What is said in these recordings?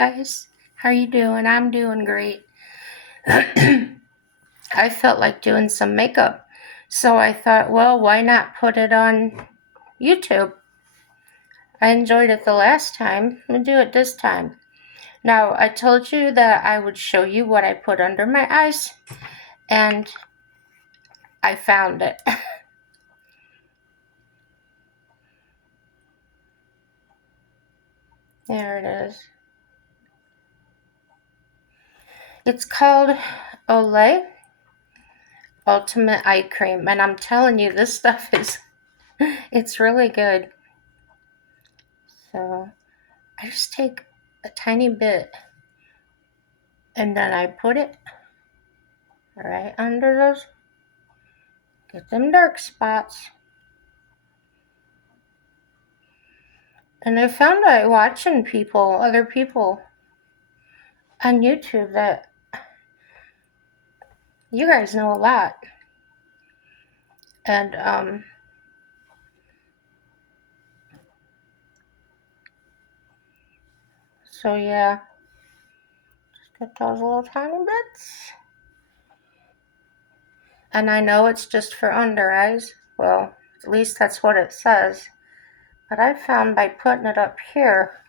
guys. How you doing? I'm doing great. I felt like doing some makeup. So I thought, well, why not put it on YouTube? I enjoyed it the last time. We'll do it this time. Now, I told you that I would show you what I put under my eyes, and I found it. There it is. It's called Olay Ultimate Eye Cream, and I'm telling you, this stuff it's really good. So I just take a tiny bit and then I put it right under those, get them dark spots. And I found out watching other people on YouTube, that you guys know a lot. And so yeah, just get those little tiny bits. And I know it's just for under eyes. Well, at least that's what it says. But I found by putting it up here,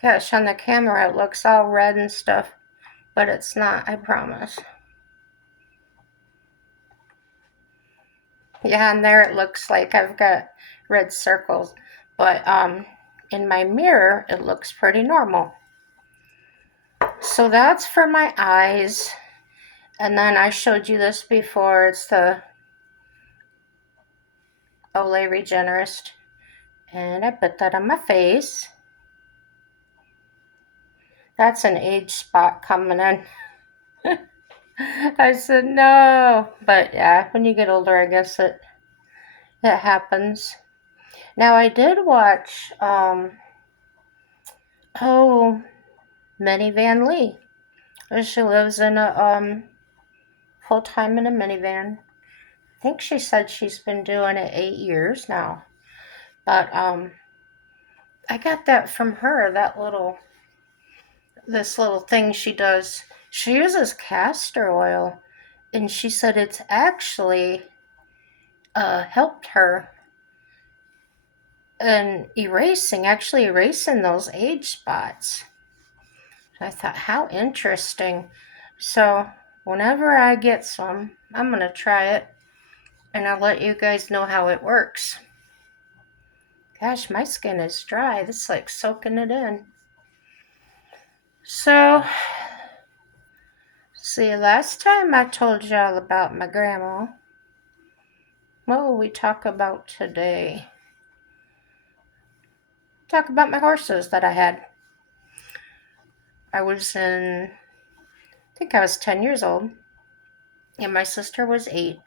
gosh, on the camera it looks all red and stuff, but it's not, I promise. Yeah, and there it looks like I've got red circles, but in my mirror it looks pretty normal. So that's for my eyes. And then I showed you this before. It's the Olay Regenerist, and I put that on my face. That's an age spot coming in. I said no, but yeah, when you get older, I guess it happens. Now I did watch Minnie Van Lee. She lives in a full time in a minivan. I think she said she's been doing it 8 years now. But I got that from her, this little thing she does. She uses castor oil, and she said it's actually helped her in actually erasing those age spots. I thought, how interesting. So whenever I get some, I'm going to try it, and I'll let you guys know how it works. Gosh, my skin is dry. It's like soaking it in. So, see, last time I told y'all about my grandma. What will we talk about today? Talk about my horses that I had. I think I was 10 years old, and my sister was 8.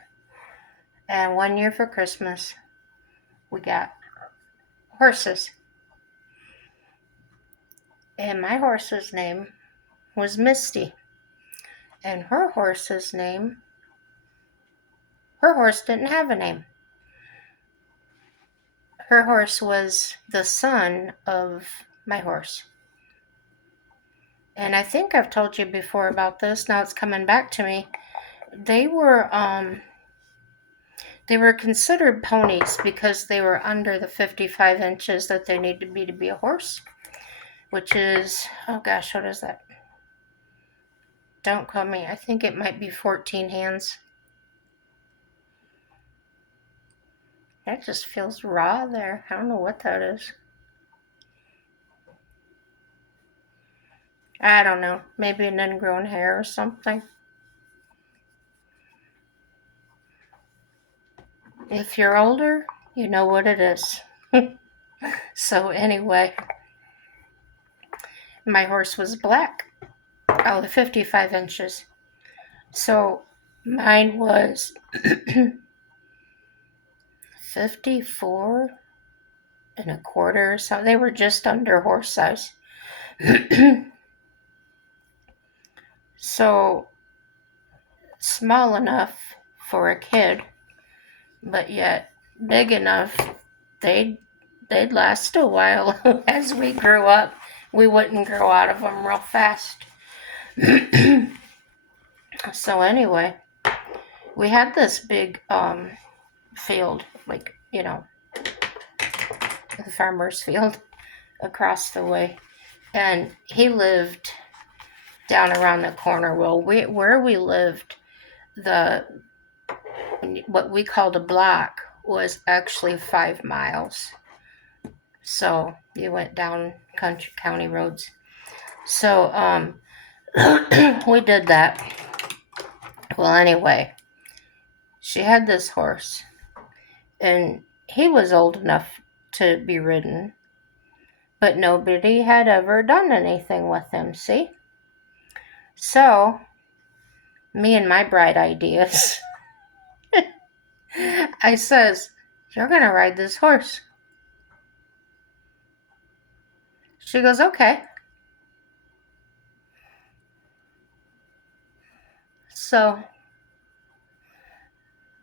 And one year for Christmas, we got horses. And my horse's name was Misty. And her horse didn't have a name. Her horse was the son of my horse. And I think I've told you before about this. Now it's coming back to me. They were considered ponies because they were under the 55 inches that they need to be a horse, which is, oh gosh, what is that? Don't quote me. I think it might be 14 hands. That just feels raw there. I don't know what that is. I don't know. Maybe an ingrown hair or something. If you're older, you know what it is. So anyway, my horse was black. Oh, the 55 inches. So mine was 54 and a quarter. So they were just under horse size. So small enough for a kid, but yet big enough they'd they'd last a while. As we grew up, we wouldn't grow out of them real fast. So anyway, we had this big field, like, the farmer's field across the way. And he lived down around the corner. Well, where we lived, what we called a block was actually 5 miles. So you went down country county roads. So we did that. Well, anyway, she had this horse, and he was old enough to be ridden, but nobody had ever done anything with him, see? So, me and my bright ideas, I says, "You're going to ride this horse." She goes, "Okay." So,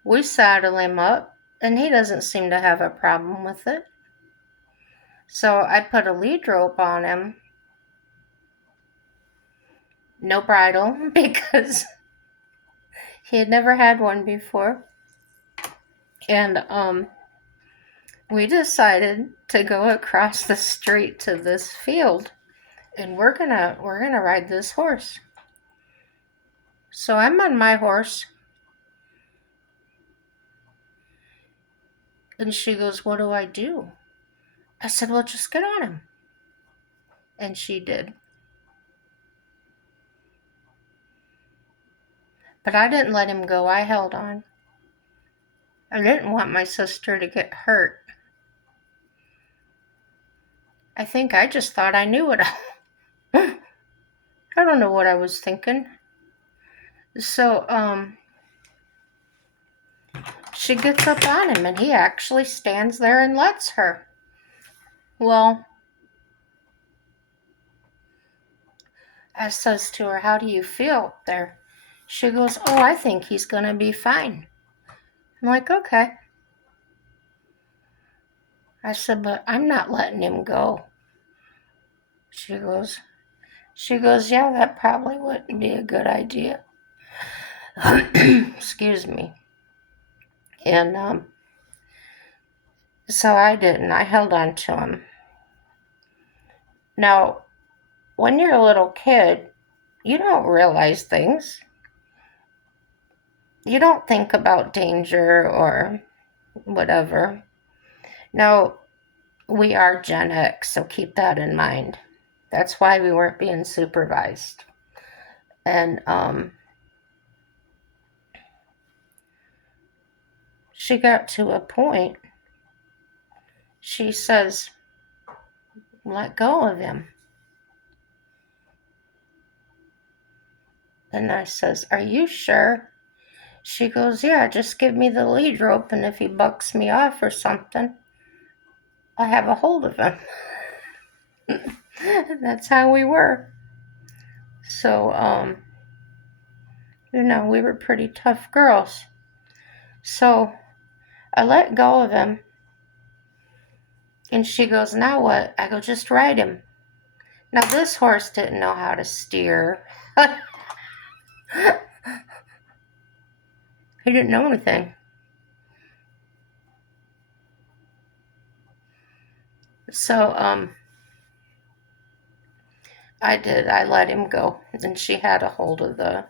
we saddle him up, and he doesn't seem to have a problem with it. So I put a lead rope on him. No bridle, because he had never had one before. And we decided to go across the street to this field, and we're gonna ride this horse. So I'm on my horse, and she goes, "What do I do?" I said, "Well, just get on him." And she did. But I didn't let him go. I held on. I didn't want my sister to get hurt. I think I just thought I knew it all. I don't know what I was thinking. So, she gets up on him, and he actually stands there and lets her. Well, I says to her, "How do you feel there?" She goes, "Oh, I think he's going to be fine." I'm like, "Okay." I said, "But I'm not letting him go." She goes, "Yeah, that probably wouldn't be a good idea." Excuse me. And so I didn't. I held on to him. Now, when you're a little kid, you don't realize things. You don't think about danger or whatever. Now, we are Gen X, so keep that in mind. That's why we weren't being supervised. And she got to a point, she says, "Let go of him." And I says, "Are you sure?" She goes, "Yeah, just give me the lead rope, and if he bucks me off or something, I have a hold of him." That's how we were. So, we were pretty tough girls. So I let go of him, and she goes, "Now what?" I go, "Just ride him." Now, this horse didn't know how to steer. He didn't know anything. So, I did. I let him go, and she had a hold of the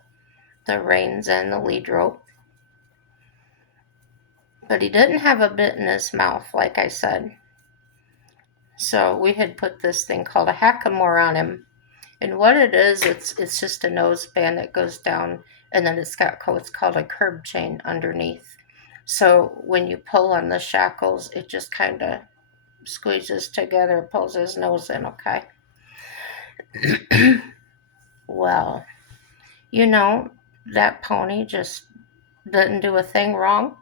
reins and the lead rope. But he didn't have a bit in his mouth, like I said. So we had put this thing called a hackamore on him. And what it is, it's just a nose band that goes down, and then it's got what's called a curb chain underneath. So when you pull on the shackles, it just kind of squeezes together, pulls his nose in, okay? Well, that pony just didn't do a thing wrong.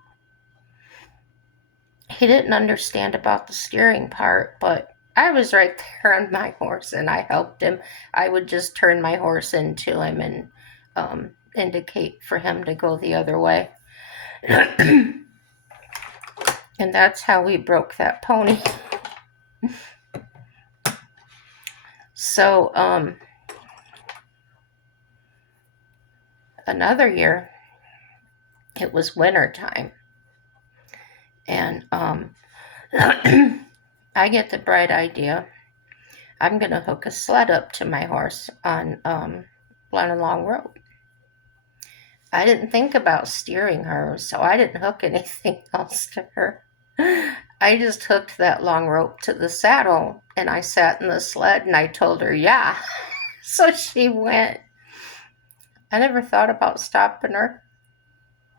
He didn't understand about the steering part, but I was right there on my horse, and I helped him. I would just turn my horse into him and indicate for him to go the other way. And that's how we broke that pony. So, another year, it was winter time, and I get the bright idea. I'm going to hook a sled up to my horse on Glen Long Road. I didn't think about steering her, so I didn't hook anything else to her. I just hooked that long rope to the saddle, and I sat in the sled and I told her, yeah. So she went. I never thought about stopping her.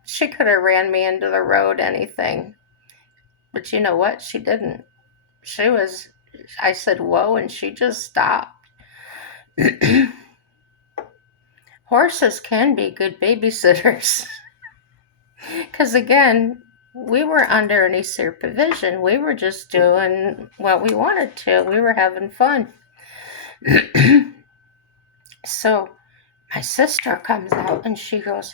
She could have ran me into the road, anything. But you know what? She didn't. I said, whoa, and she just stopped. Horses can be good babysitters. Because again, we weren't under any supervision. We were just doing what we wanted to. We were having fun. So my sister comes out and she goes,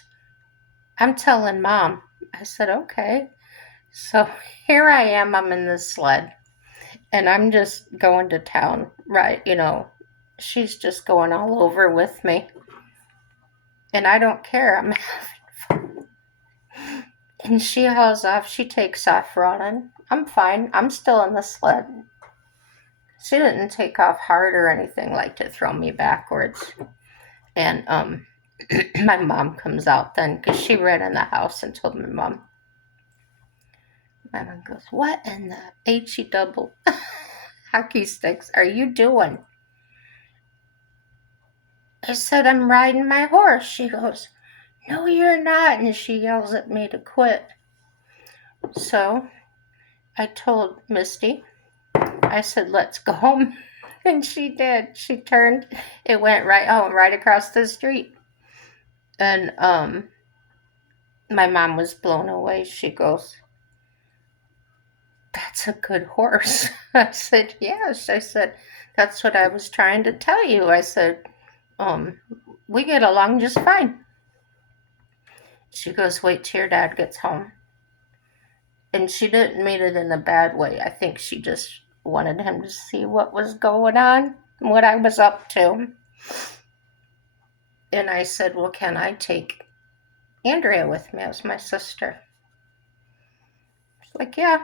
I'm telling Mom. I said, okay. So here I am. I'm in this sled. And I'm just going to town, right? She's just going all over with me. And I don't care. I'm having fun. And she hauls off. She takes off running. I'm fine. I'm still in the sled. She didn't take off hard or anything like to throw me backwards. And my mom comes out then because she ran in the house and told my mom. My mom goes, what in the H-E double hockey sticks are you doing? I said, I'm riding my horse. She goes, no, you're not. And she yells at me to quit. So I told Misty, I said, let's go home. And she did. She turned. It went right home, right across the street. And my mom was blown away. She goes, that's a good horse. I said, yes. I said, that's what I was trying to tell you. I said, we get along just fine. She goes, wait till your dad gets home. And she didn't mean it in a bad way. I think she just wanted him to see what was going on, what I was up to. And I said, well, can I take Andrea with me as my sister? She's like, yeah.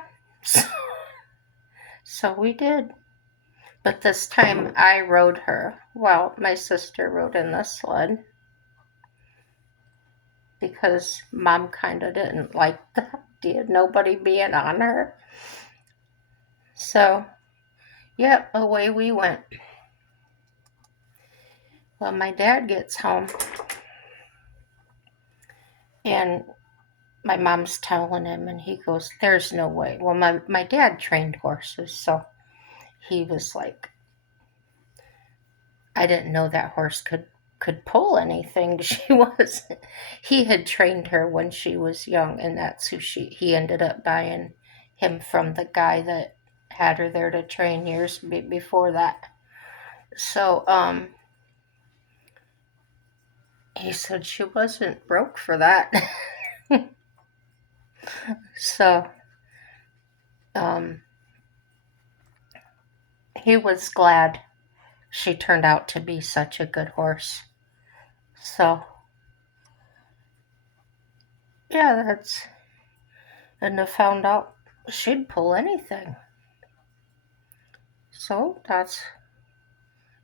So we did. But this time I rode her. Well, my sister rode in the sled. Because Mom kind of didn't like the idea of nobody being on her. So, yep, away we went. Well, my dad gets home. And my mom's telling him, and he goes, there's no way. Well, my dad trained horses, so he was like, I didn't know that horse could pull anything. He had trained her when she was young, and that's who he ended up buying him from the guy that had her there to train years before that. So, he said she wasn't broke for that. So, he was glad she turned out to be such a good horse. So, yeah, and I found out she'd pull anything. So,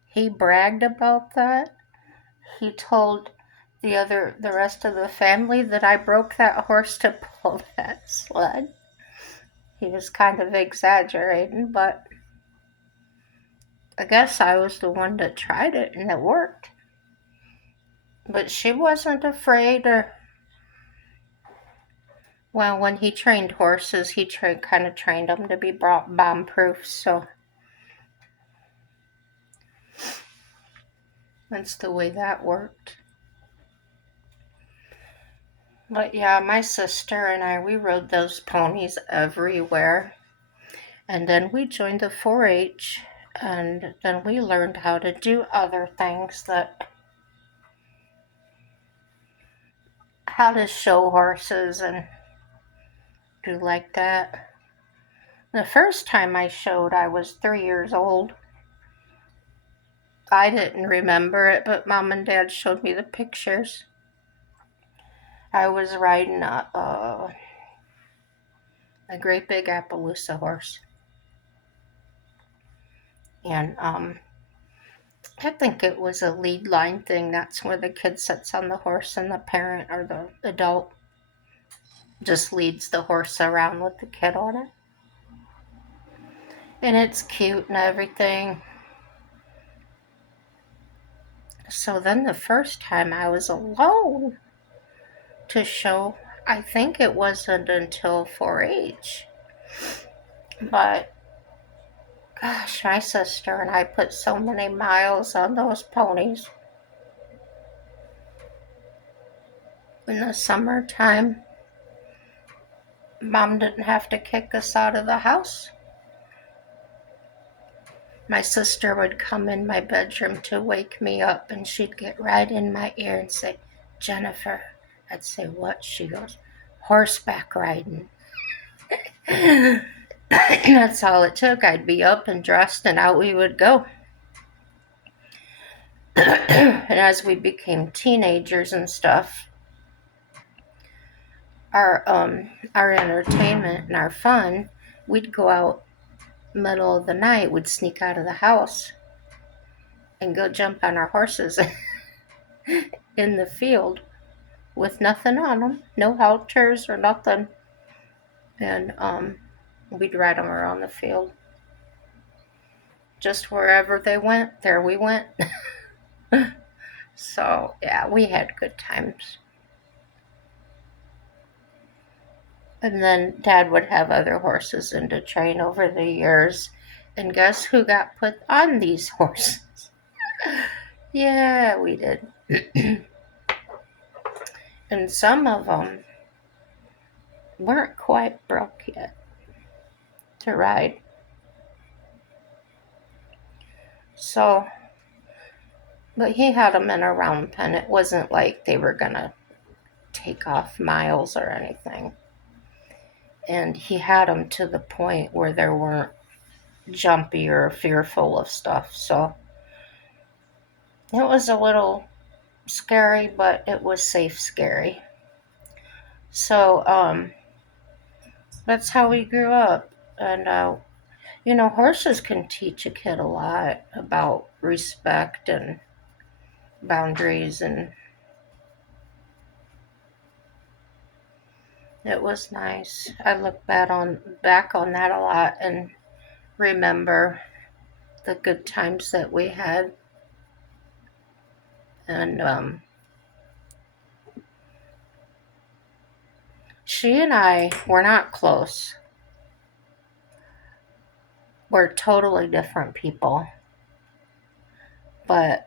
he bragged about that. He told the rest of the family that I broke that horse to pull that sled. He was kind of exaggerating, but I guess I was the one that tried it and it worked. But she wasn't afraid well, when he trained horses, he kind of trained them to be bomb-proof, so that's the way that worked. But yeah, my sister and I, we rode those ponies everywhere. And then we joined the 4-H, and then we learned how to do other things how to show horses and do like that. The first time I showed, I was 3 years old. I didn't remember it, but Mom and Dad showed me the pictures. I was riding a great big Appaloosa horse. And I think it was a lead line thing. That's where the kid sits on the horse and the parent or the adult just leads the horse around with the kid on it. And it's cute and everything. So then the first time I was alone to show, I think it wasn't until 4-H. But gosh, my sister and I put so many miles on those ponies. In the summertime, Mom didn't have to kick us out of the house. My sister would come in my bedroom to wake me up, and she'd get right in my ear and say, "Jennifer." I'd say, "What?" She goes, "Horseback riding." That's all it took. I'd be up and dressed, and out we would go. And as we became teenagers and stuff, our entertainment and our fun, we'd go out middle of the night. We'd sneak out of the house and go jump on our horses in the field with nothing on them, no halters or nothing, and we'd ride them around the field. Just wherever they went, there we went. So yeah, we had good times. And then Dad would have other horses in to train over the years. And guess who got put on these horses? Yeah, we did. And some of them weren't quite broke yet to ride. So, but he had them in a round pen. It wasn't like they were going to take off miles or anything. And he had them to the point where they weren't jumpy or fearful of stuff. So it was a little scary, but it was safe scary. So that's how we grew up. And horses can teach a kid a lot about respect and boundaries, and it was nice. I look back on that a lot and remember the good times that we had. And she and I were not close. We're totally different people. But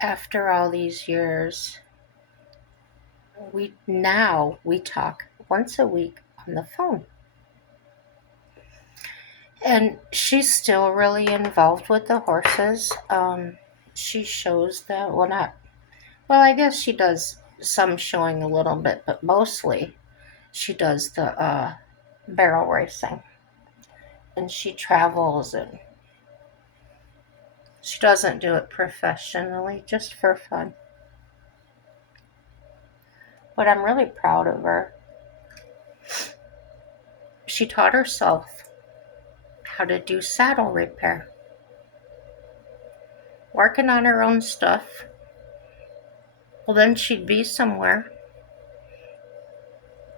after all these years, we talk once a week on the phone. And she's still really involved with the horses. She shows them, I guess she does some showing a little bit, but mostly she does the barrel racing. And she travels, and she doesn't do it professionally, just for fun. But I'm really proud of her. She taught herself how to do saddle repair. Working on her own stuff. Well, then she'd be somewhere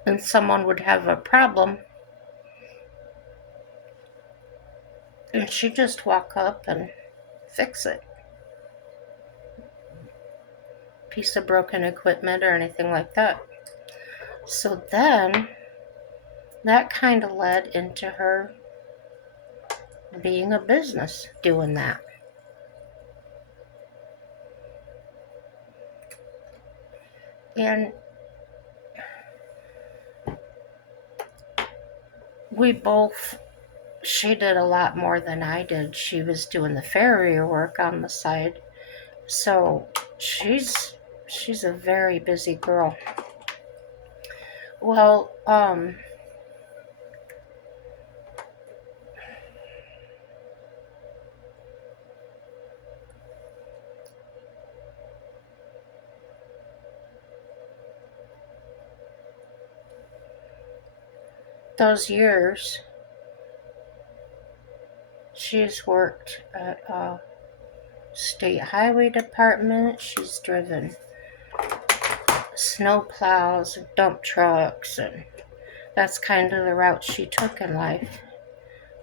and someone would have a problem, and she'd just walk up and fix it. Piece of broken equipment or anything like that. So then that kind of led into her being a business doing that. And she did a lot more than I did. She was doing the farrier work on the side. So she's a very busy girl. Well, those years, she's worked at a state highway department. She's driven snow plows and dump trucks, and that's kind of the route she took in life.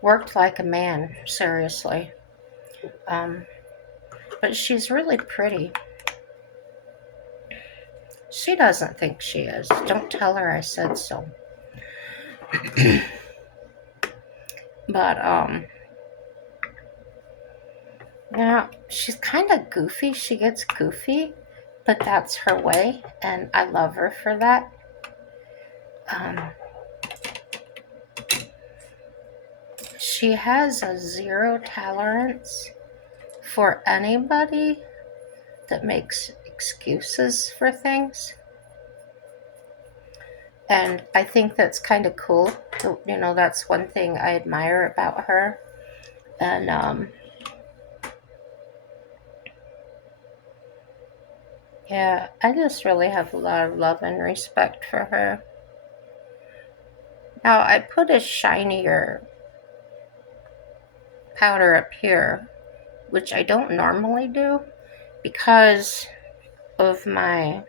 Worked like a man, seriously. Um, but she's really pretty. She doesn't think she is. Don't tell her I said so. But, yeah, she's kind of goofy. She gets goofy, but that's her way, and I love her for that. Um, she has a zero tolerance for anybody that makes excuses for things. And I think that's kind of cool. That's one thing I admire about her. And yeah, I just really have a lot of love and respect for her. Now, I put a shinier powder up here, which I don't normally do because of my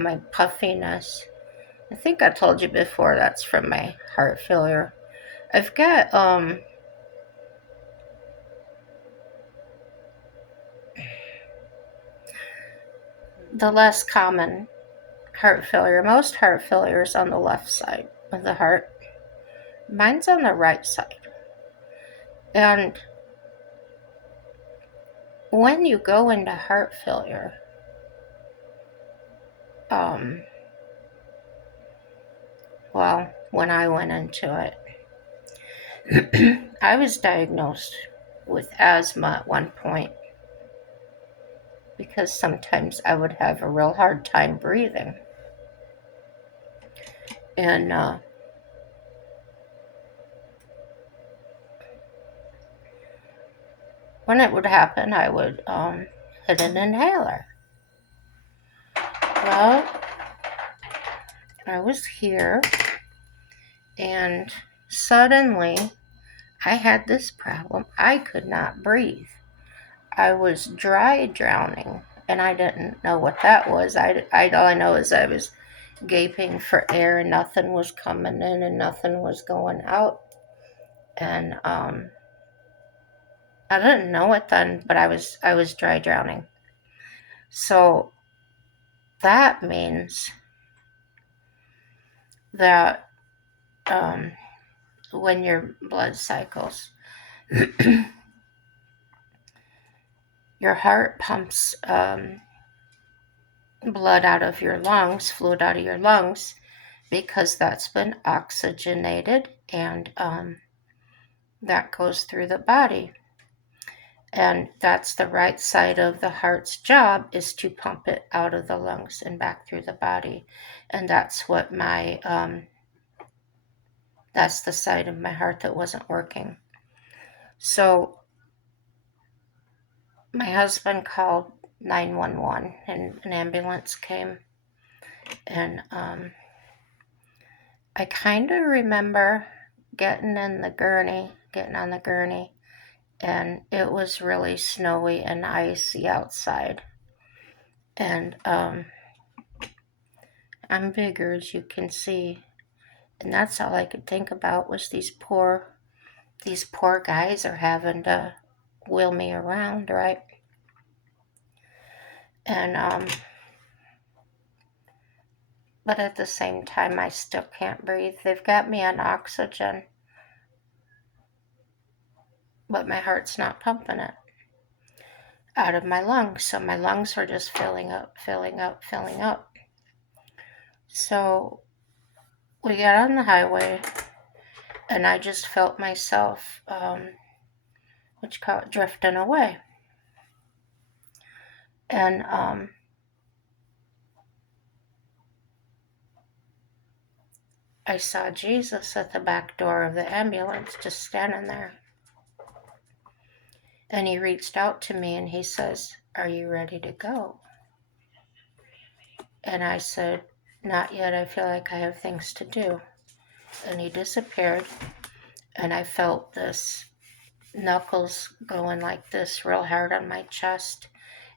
my puffiness. I think I told you before that's from my heart failure. I've got the less common heart failure. Most heart failure is on the left side of the heart. Mine's on the right side. And when you go into heart failure, well, when I went into it, I was diagnosed with asthma at one point because sometimes I would have a real hard time breathing. And when it would happen, I would hit an inhaler. Well, I was here, and suddenly I had this problem. I could not breathe. I was dry drowning, and I didn't know what that was. All I know is I was gaping for air, and nothing was coming in, and nothing was going out. And I didn't know it then, but I was dry drowning. So that means that when your blood cycles, your heart pumps blood out of your lungs, fluid out of your lungs, because that's been oxygenated, and that goes through the body. And that's the right side of the heart's job, is to pump it out of the lungs and back through the body. And that's what that's the side of my heart that wasn't working. So my husband called 911, and an ambulance came. And I kind of remember getting on the gurney, and it was really snowy and icy outside. And I'm bigger, as you can see, and that's all I could think about was these poor guys are having to wheel me around, right? And but at the same time, I still can't breathe. They've got me on oxygen, but my heart's not pumping it out of my lungs. So my lungs are just filling up. So we got on the highway, and I just felt myself, drifting away. And I saw Jesus at the back door of the ambulance, just standing there. And he reached out to me and he says, "Are you ready to go?" And I said, "Not yet. I feel like I have things to do." and he disappeared. And I felt this knuckles going like this real hard on my chest.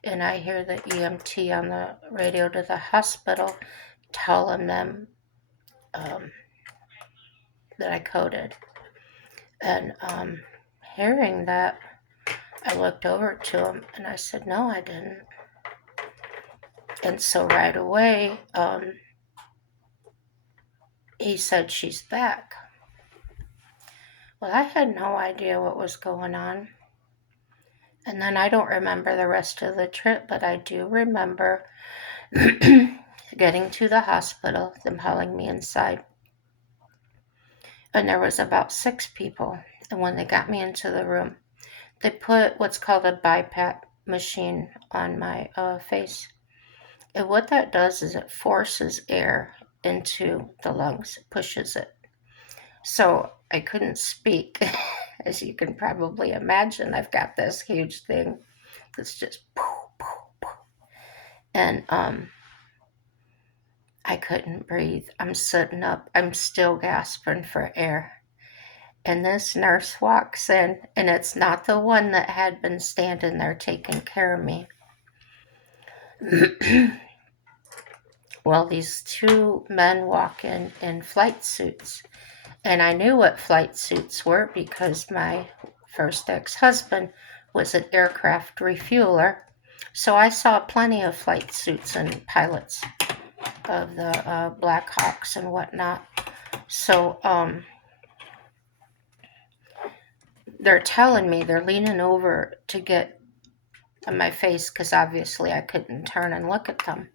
And I hear the EMT on the radio to the hospital telling them that I coded. And hearing that, I looked over to him and I said, no, I didn't. And so right away, he said, she's back. Well, I had no idea what was going on. And then I don't remember the rest of the trip, but I do remember getting to the hospital, them hauling me inside. And there was about 6 people. And when they got me into the room, they put what's called a BiPAP machine on my face. And what that does is it forces air into the lungs, pushes it. So I couldn't speak. As you can probably imagine, I've got this huge thing that's just poof, poof, poof. And I couldn't breathe. I'm sitting up. I'm still gasping for air. And this nurse walks in, and it's not the one that had been standing there taking care of me. Well, these 2 men walk in flight suits. And I knew what flight suits were because my first ex-husband was an aircraft refueler. So I saw plenty of flight suits and pilots of the Black Hawks and whatnot. So they're telling me, they're leaning over to get on my face because obviously I couldn't turn and look at them.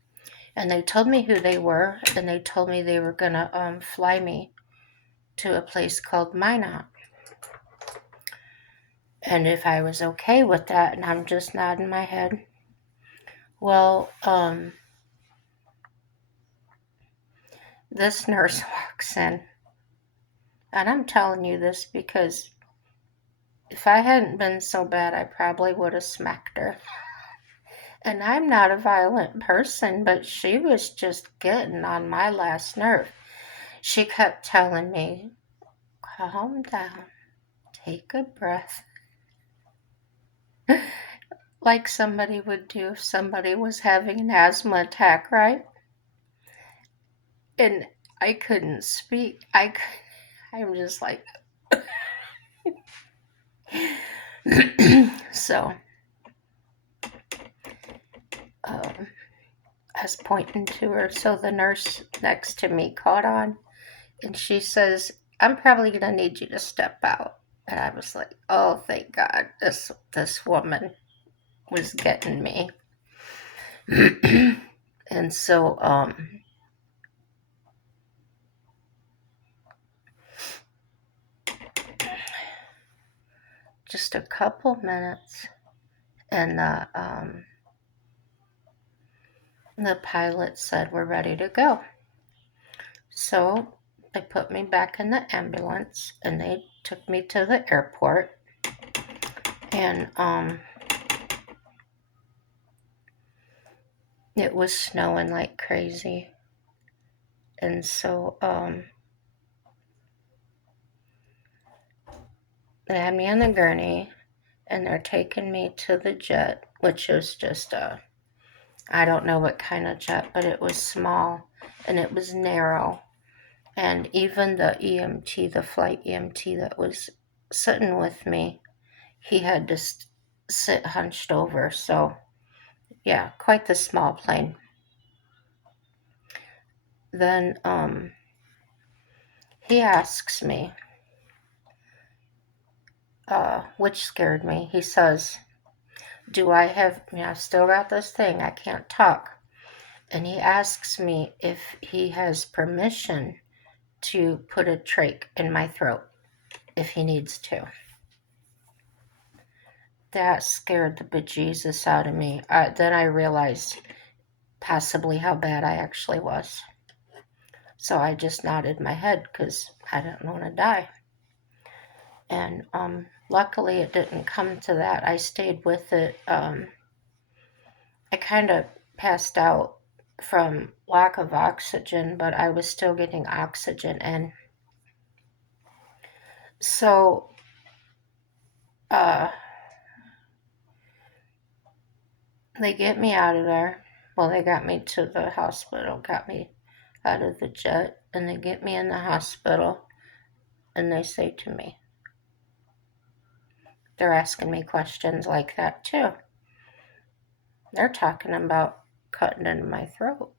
And they told me who they were, and they told me they were going to fly me to a place called Minot. And if I was okay with that, and I'm just nodding my head. Well, this nurse walks in, and I'm telling you this because if I hadn't been so bad, I probably would have smacked her. And I'm not a violent person, but she was just getting on my last nerve. She kept telling me, calm down, take a breath. Like somebody would do if somebody was having an asthma attack, right? And I couldn't speak. I'm just like, so I was pointing to her. So the nurse next to me caught on, and she says, I'm probably going to need you to step out. And I was like, oh, thank God, this woman was getting me. And so just a couple minutes, and the pilot said, we're ready to go. So they put me back in the ambulance, and they took me to the airport. And it was snowing like crazy. And so they had me on the gurney, and they're taking me to the jet, which was just I don't know what kind of jet, but it was small and it was narrow. And even the EMT, the flight EMT that was sitting with me, he had to sit hunched over. So yeah, quite the small plane. Then he asks me, which scared me. He says, do I have, I've still got this thing, I can't talk. And he asks me if he has permission to put a trach in my throat if he needs to. That scared the bejesus out of me. Then I realized possibly how bad I actually was. So I just nodded my head because I didn't want to die. And luckily it didn't come to that. I stayed with it. I kind of passed out from lack of oxygen, but I was still getting oxygen in. So, uh, they get me out of there. Well, they got me to the hospital, got me out of the jet, and they get me in the hospital, and they say to me, they're asking me questions like that too. They're talking about cutting into my throat.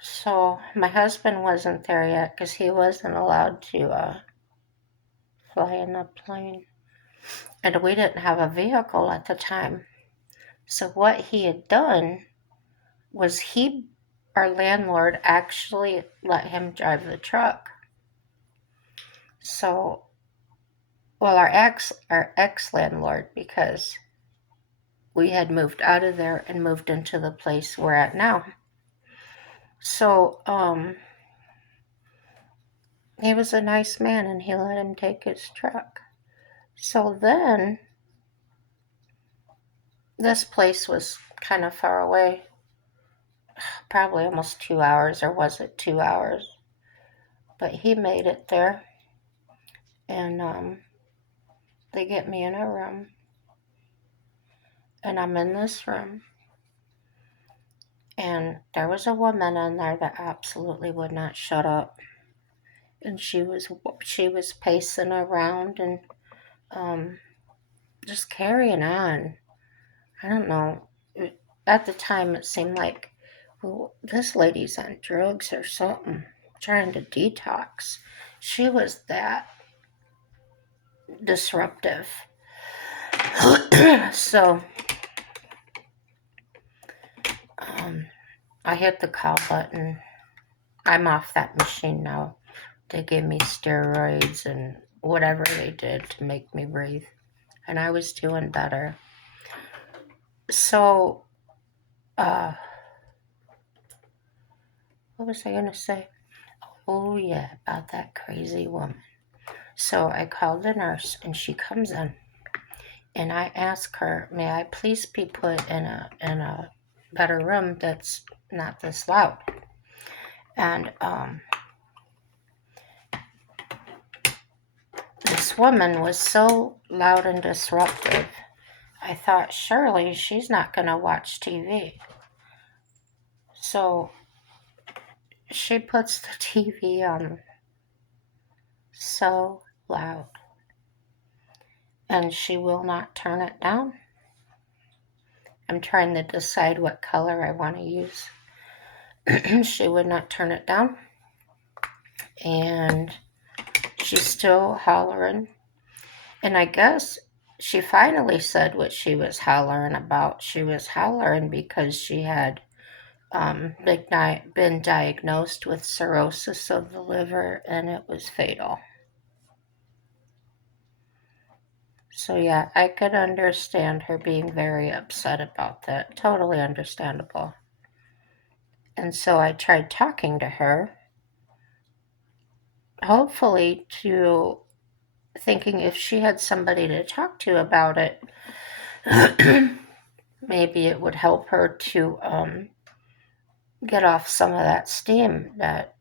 So my husband wasn't there yet because he wasn't allowed to fly in the plane. And we didn't have a vehicle at the time. So what he had done was our landlord actually let him drive the truck. So, well, our ex landlord, because we had moved out of there and moved into the place we're at now. So, he was a nice man and he let him take his truck. So then, this place was kind of far away, probably almost 2 hours, or was it 2 hours? But he made it there, and they get me in a room, and I'm in this room, and there was a woman in there that absolutely would not shut up, and she was pacing around and um, just carrying on. I don't know. At the time, it seemed like, well, this lady's on drugs or something, trying to detox. She was that disruptive. So um, I hit the call button. I'm off that machine now. They gave me steroids and whatever they did to make me breathe. And I was doing better. So, what was I going to say? Oh, yeah, about that crazy woman. So I called the nurse and she comes in. And I ask her, may I please be put in a better room that's not this loud? And this woman was so loud and disruptive, I thought, surely she's not going to watch TV. So she puts the TV on so loud, and she will not turn it down. I'm trying to decide what color I want to use. She would not turn it down, and she's still hollering. And I guess she finally said what she was hollering about. She was hollering because she had been diagnosed with cirrhosis of the liver, and it was fatal. So, yeah, I could understand her being very upset about that. Totally understandable. And so I tried talking to her, hopefully, to thinking if she had somebody to talk to about it, maybe it would help her to get off some of that steam, that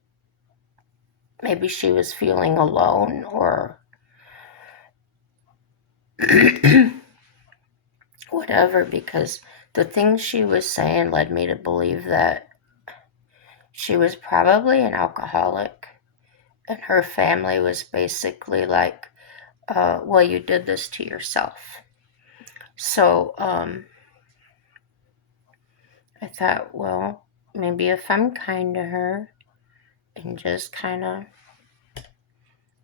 maybe she was feeling alone or whatever, because the things she was saying led me to believe that she was probably an alcoholic, and her family was basically like, well, you did this to yourself. So I thought, well, maybe if I'm kind to her and just kind of,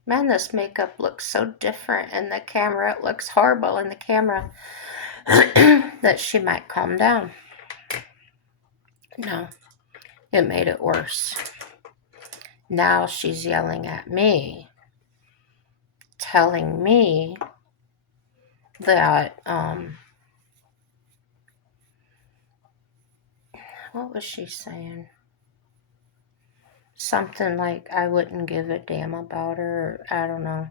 man, this makeup looks so different in the camera. It looks horrible in the camera. That she might calm down. No, it made it worse. Now she's yelling at me, telling me that, what was she saying? Something like I wouldn't give a damn about her. I don't know.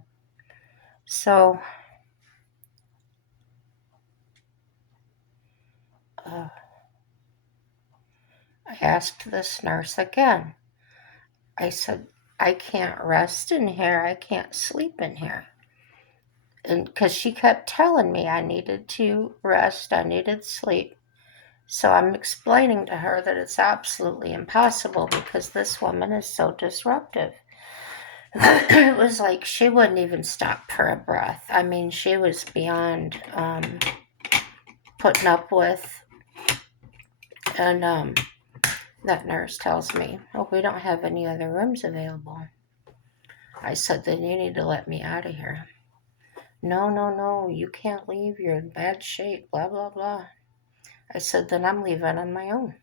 So, I asked this nurse again. I said, I can't rest in here. I can't sleep in here. And because she kept telling me I needed to rest, I needed sleep. So I'm explaining to her that it's absolutely impossible because this woman is so disruptive. It was like she wouldn't even stop for a breath. I mean, she was beyond putting up with. And that nurse tells me, "Oh, we don't have any other rooms available." I said, "Then you need to let me out of here." "No, no, no, you can't leave. You're in bad shape, blah, blah, blah." I said, "Then I'm leaving on my own."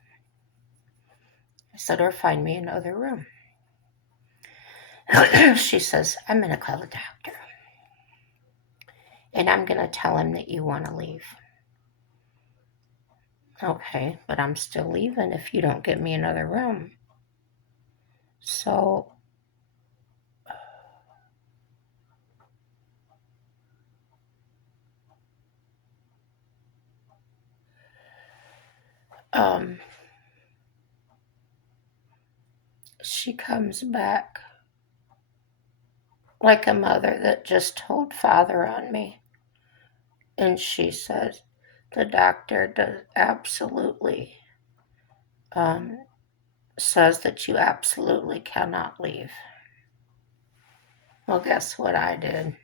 I said, "Or find me another room." She says, "I'm going to call the doctor and I'm going to tell him that you want to leave." "Okay, but I'm still leaving if you don't get me another room." So, um, she comes back like a mother that just told father on me. And she says, the doctor does absolutely, um, says that you absolutely cannot leave. Well, guess what I did?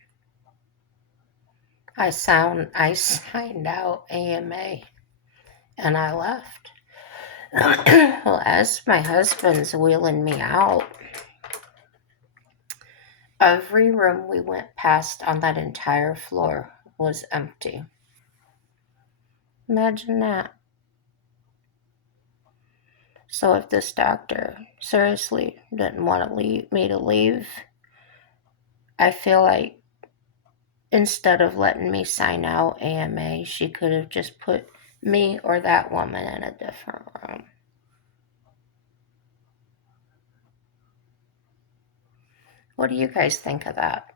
I signed out AMA and I left. Well, as my husband's wheeling me out, every room we went past on that entire floor was empty. Imagine that. So if this doctor seriously didn't want me to leave, I feel like instead of letting me sign out AMA, she could have just put me or that woman in a different room. What do you guys think of that?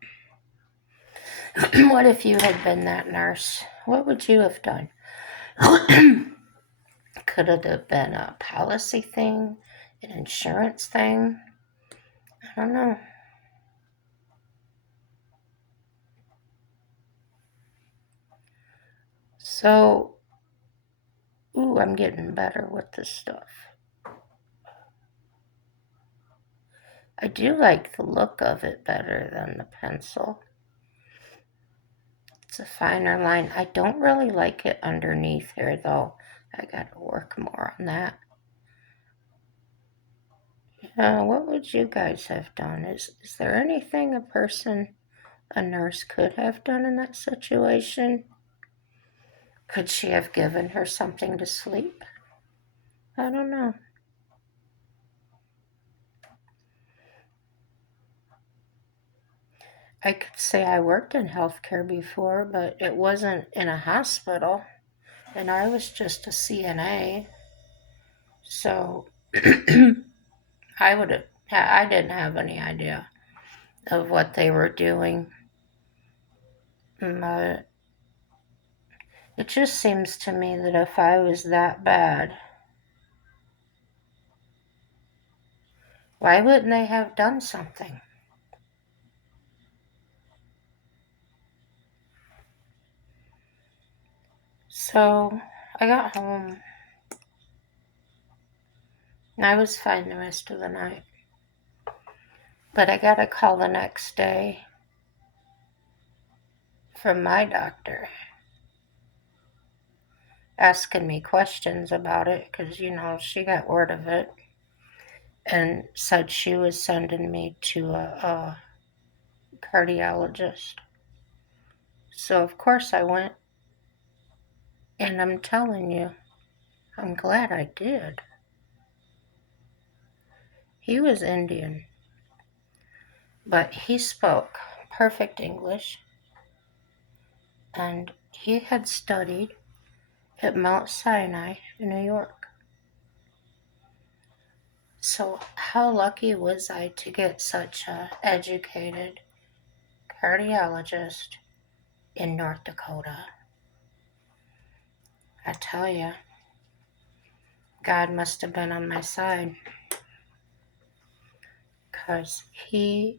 What if you had been that nurse? What would you have done? Could it have been a policy thing, an insurance thing? I don't know. So, ooh, I'm getting better with this stuff. I do like the look of it better than the pencil. It's a finer line. I don't really like it underneath here though. I gotta work more on that. What would you guys have done? Is there anything a nurse could have done in that situation? Could she have given her something to sleep? I don't know. I could say I worked in healthcare before, but it wasn't in a hospital, and I was just a CNA. So I didn't have any idea of what they were doing. But it just seems to me that if I was that bad, why wouldn't they have done something? So I got home and I was fine the rest of the night. But I got a call the next day from my doctor asking me questions about it because, she got word of it and said she was sending me to a cardiologist. So, of course, I went, and I'm telling you, I'm glad I did. He was Indian, but he spoke perfect English, and he had studied at Mount Sinai in New York. So, how lucky was I to get such a educated cardiologist in North Dakota? I tell you, God must have been on my side because he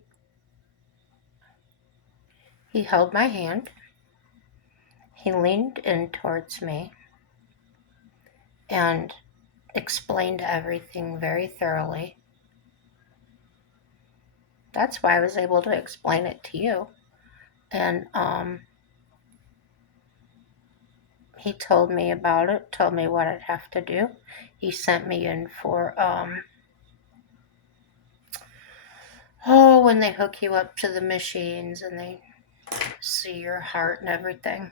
held my hand. He leaned in towards me and explained everything very thoroughly. That's why I was able to explain it to you. And he told me about it, told me what I'd have to do. He sent me in for when they hook you up to the machines and they see your heart and everything,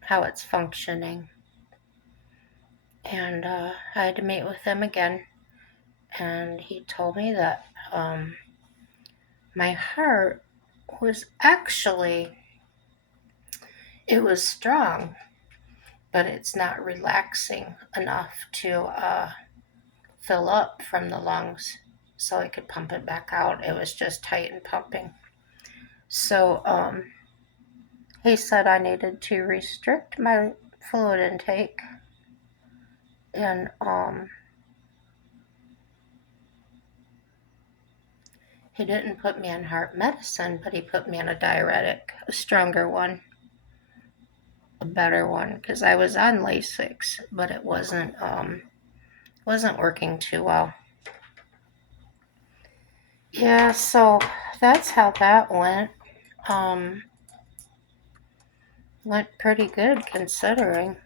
how it's functioning. And I had to meet with him again, and he told me that my heart was actually, it was strong, but it's not relaxing enough to fill up from the lungs so I could pump it back out. It was just tight and pumping. So he said I needed to restrict my fluid intake, and he didn't put me on heart medicine, but he put me on a diuretic, a stronger one, a better one, because I was on Lasix, but it wasn't working too well. Yeah, so that's how that went. Went pretty good considering.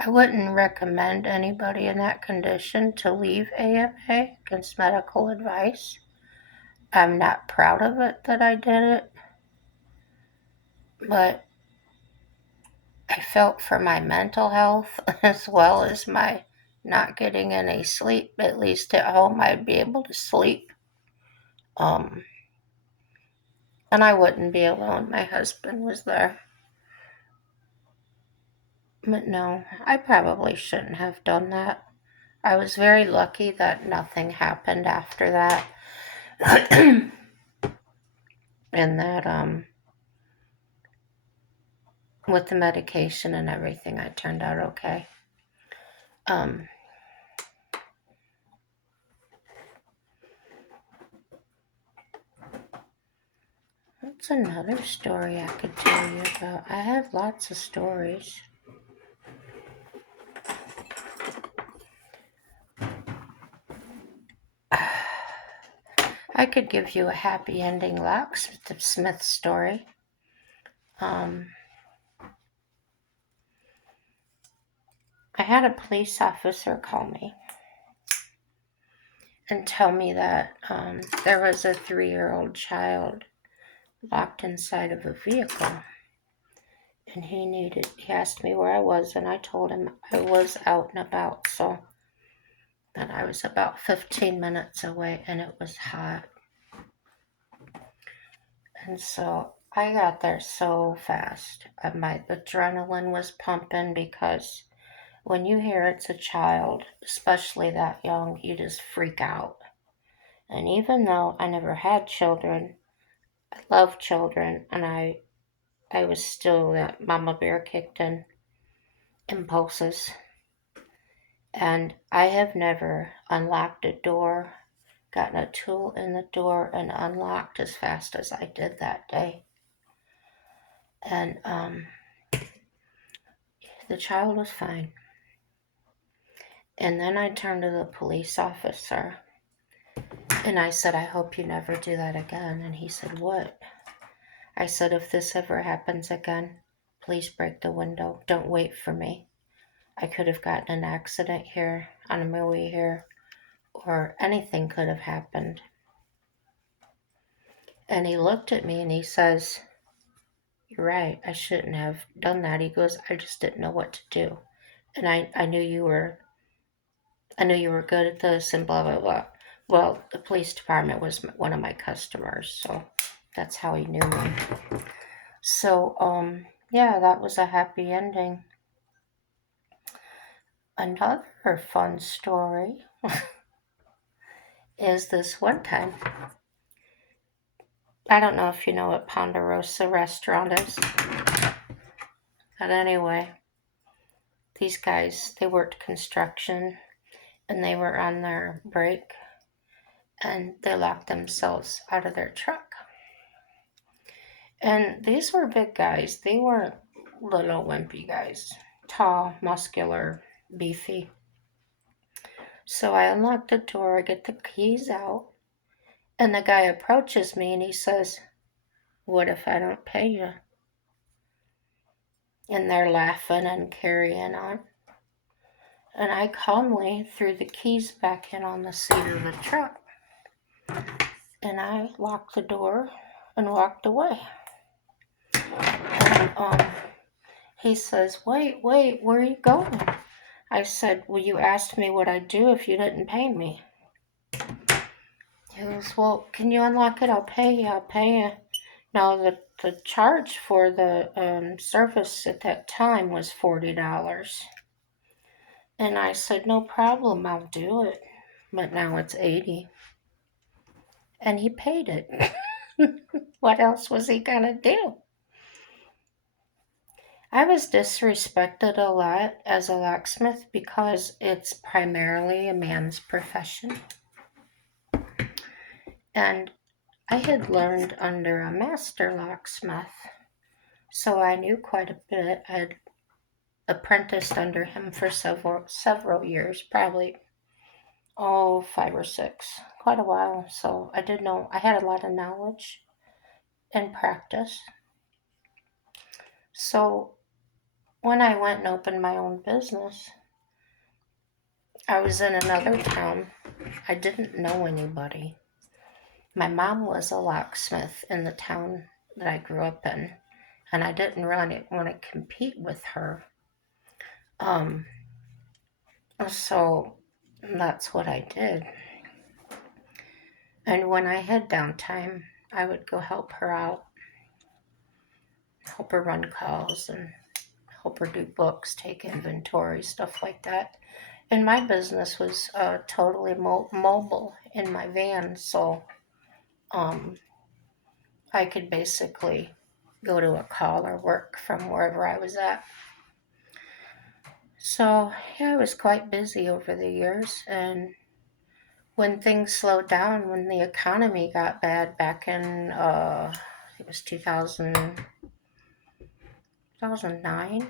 I wouldn't recommend anybody in that condition to leave AFA against medical advice. I'm not proud of it that I did it, but I felt for my mental health as well as my not getting any sleep. At least at home I'd be able to sleep. And I wouldn't be alone. My husband was there. But no, I probably shouldn't have done that. I was very lucky that nothing happened after that. And that with the medication and everything, I turned out okay. That's another story I could tell you about. I have lots of stories. I could give you a happy ending locksmith story. I had a police officer call me and tell me that there was a 3-year-old child locked inside of a vehicle, and he asked me where I was, and I told him I was out and about. So then I was about 15 minutes away, and it was hot. And so I got there so fast. My adrenaline was pumping, because when you hear it's a child, especially that young, you just freak out. And even though I never had children, I love children, and I was still, that mama bear kicked in impulses. And I have never unlocked a door, gotten a tool in the door and unlocked as fast as I did that day. And the child was fine. And then I turned to the police officer and I said, I hope you never do that again. And he said, what? I said, if this ever happens again, please break the window. Don't wait for me. I could have gotten an accident here, on my way here, or anything could have happened. And he looked at me and he says, you're right, I shouldn't have done that. He goes, I just didn't know what to do. And I knew you were good at this and blah, blah, blah. Well, the police department was one of my customers, so that's how he knew me. So, yeah, that was a happy ending. Another fun story is this one time. I don't know if you know what Ponderosa restaurant is. But anyway, these guys, they worked construction and they were on their break. and they locked themselves out of their truck. And these were big guys. They weren't little wimpy guys. Tall, muscular, beefy. So I unlock the door, I get the keys out, and the guy approaches me and he says, "What if I don't pay you?" And they're laughing and carrying on. And I calmly threw the keys back in on the seat of the truck. And I locked the door and walked away. And he says, wait, where are you going? I said, well, you asked me what I'd do if you didn't pay me. He goes, well, can you unlock it? I'll pay you. Now, the charge for the service at that time was $40. And I said, no problem, I'll do it. But now it's $80. And he paid it. What else was he going to do? I was disrespected a lot as a locksmith because it's primarily a man's profession. And I had learned under a master locksmith, so I knew quite a bit. I had apprenticed under him for several years, probably 5 or 6, quite a while. So I did know, I had a lot of knowledge and practice. So when I went and opened my own business, I was in another town. I didn't know anybody. My mom was a locksmith in the town that I grew up in, and I didn't really want to compete with her. So that's what I did. And when I had downtime, I would go help her out, help her run calls, and help her do books, take inventory, stuff like that. And my business was totally mobile in my van, so I could basically go to a call or work from wherever I was at. So, yeah, I was quite busy over the years. And when things slowed down, when the economy got bad back in, it was 2009,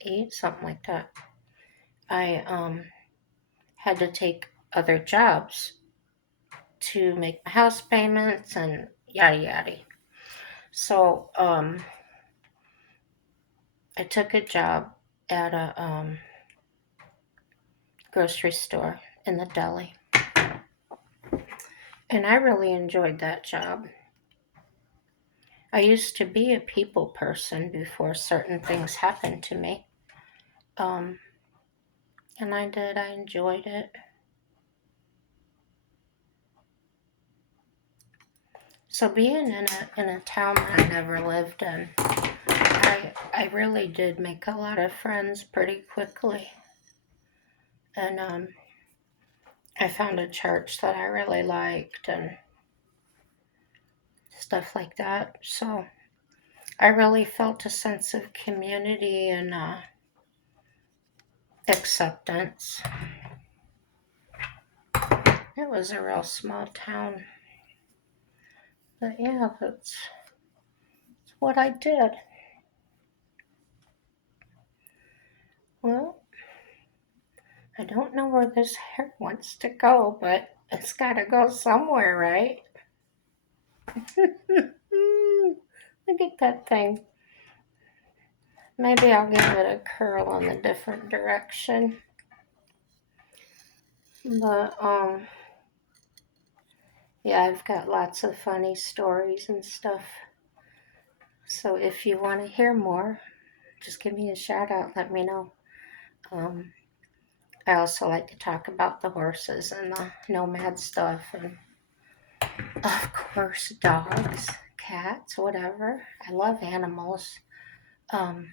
8, something like that, I had to take other jobs to make my house payments and yada yada. So, I took a job at a grocery store in the deli. And I really enjoyed that job. I used to be a people person before certain things happened to me. And I enjoyed it. So being in a town that I never lived in, I really did make a lot of friends pretty quickly. And I found a church that I really liked and stuff like that. So I really felt a sense of community and acceptance. It was a real small town. But yeah, that's what I did. Well, I don't know where this hair wants to go, but it's gotta go somewhere, right? Look at that thing. Maybe I'll give it a curl in a different direction. But yeah, I've got lots of funny stories and stuff. So if you want to hear more, just give me a shout out. Let me know. I also like to talk about the horses and the nomad stuff, and of course, dogs, cats, whatever. I love animals. And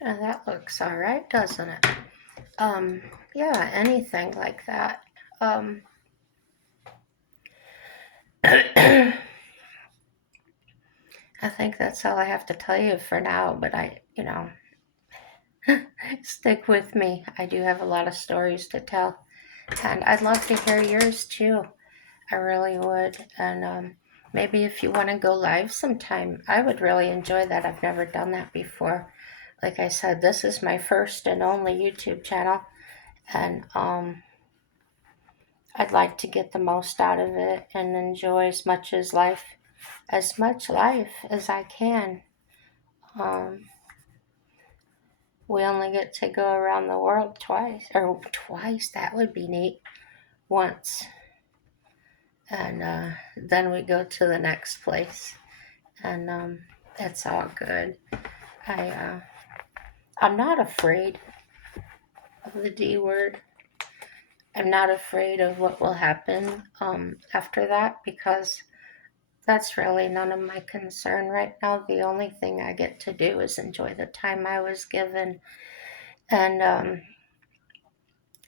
that looks all right, doesn't it? Yeah, anything like that. I think that's all I have to tell you for now, but stick with me. I do have a lot of stories to tell. And I'd love to hear yours too. I really would. And maybe if you want to go live sometime, I would really enjoy that. I've never done that before. Like I said, this is my first and only YouTube channel, and I'd like to get the most out of it and enjoy as much life as I can. Um, we only get to go around the world twice. That would be neat. Once, and then we go to the next place, and it's all good. I I'm not afraid of the D word. I'm not afraid of what will happen after that, because that's really none of my concern right now. The only thing I get to do is enjoy the time I was given, and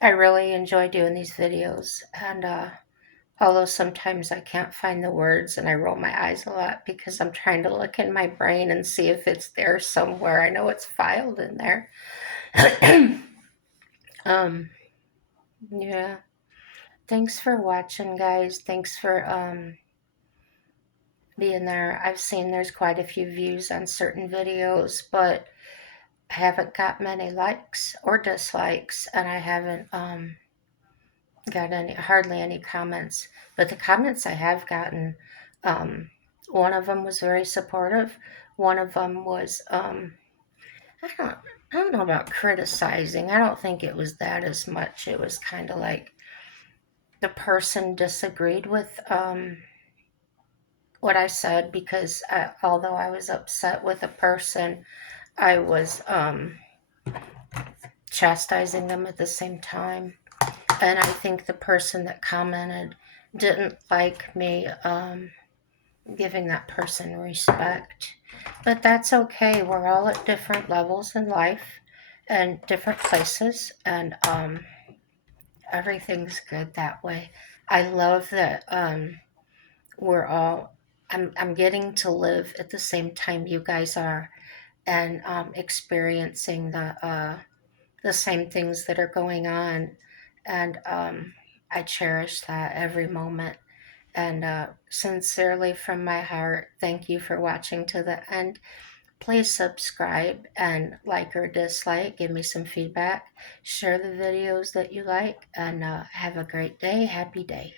I really enjoy doing these videos. And although sometimes I can't find the words and I roll my eyes a lot because I'm trying to look in my brain and see if it's there somewhere. I know it's filed in there. um, yeah. Thanks for watching, guys. Thanks for being there. I've seen there's quite a few views on certain videos, but I haven't got many likes or dislikes, and I haven't got hardly any comments. But the comments I have gotten, um, one of them was very supportive. One of them was I don't I don't know about criticizing. I don't think it was that as much. It was kind of like the person disagreed with what I said, because although I was upset with a person, I was chastising them at the same time. And I think the person that commented didn't like me giving that person respect. But that's okay. We're all at different levels in life and different places, and everything's good that way. I love that we're all. I'm getting to live at the same time you guys are, and experiencing the same things that are going on, and I cherish that every moment. And sincerely from my heart, thank you for watching to the end. Please subscribe and like or dislike. Give me some feedback. Share the videos that you like, and have a great day. Happy day.